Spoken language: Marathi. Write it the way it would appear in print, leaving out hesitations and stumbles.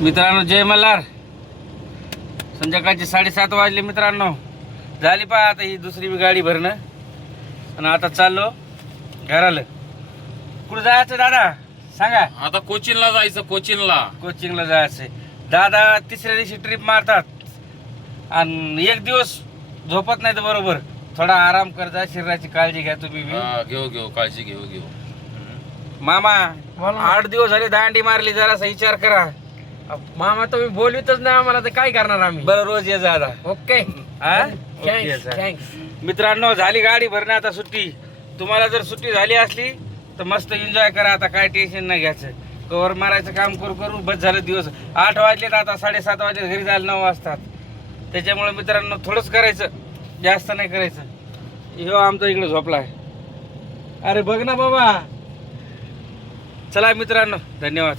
मित्रांनो जय मल्हार. संध्याकाळचे 7:30 वाजले मित्रांनो. झाली पहा आता ही दुसरी गाडी भरणं आणि आता चाललो घराला. कुठं जायचं दादा सांगा. आता कोचिनला जायचं. कोचिंगला जायचंय. दादा तिसऱ्या दिवशी ट्रिप मारतात आणि एक दिवस झोपत नाही तर बरोबर. थोडा आराम करता, शरीराची काळजी घ्या तुम्ही बी. घेऊ काळजी घेऊ. मामा 8 दिवस झाले दांडी मारली, जरासा विचार करा. मामा तुम्ही बोलवितच नाही आम्हाला, तर काय करणार आम्ही. बरं रोज ये दादा. Okay thanks. मित्रांनो झाली गाडी भरणं आता सुट्टी. तुम्हाला जर सुट्टी झाली असली तर मस्त एन्जॉय करा. आता काय टेन्शन नाही घ्यायचं. कवर मारायचं काम करू बस झालं दिवस. 8 वाजले तर आता 7:30 वाजले घरी जायला 9 वाजतात. त्याच्यामुळे मित्रांनो थोडंच करायचं, जास्त नाही करायचं. ह्यो आमचा इकडे झोपलाय. अरे बघ ना बाबा. चला मित्रांनो धन्यवाद.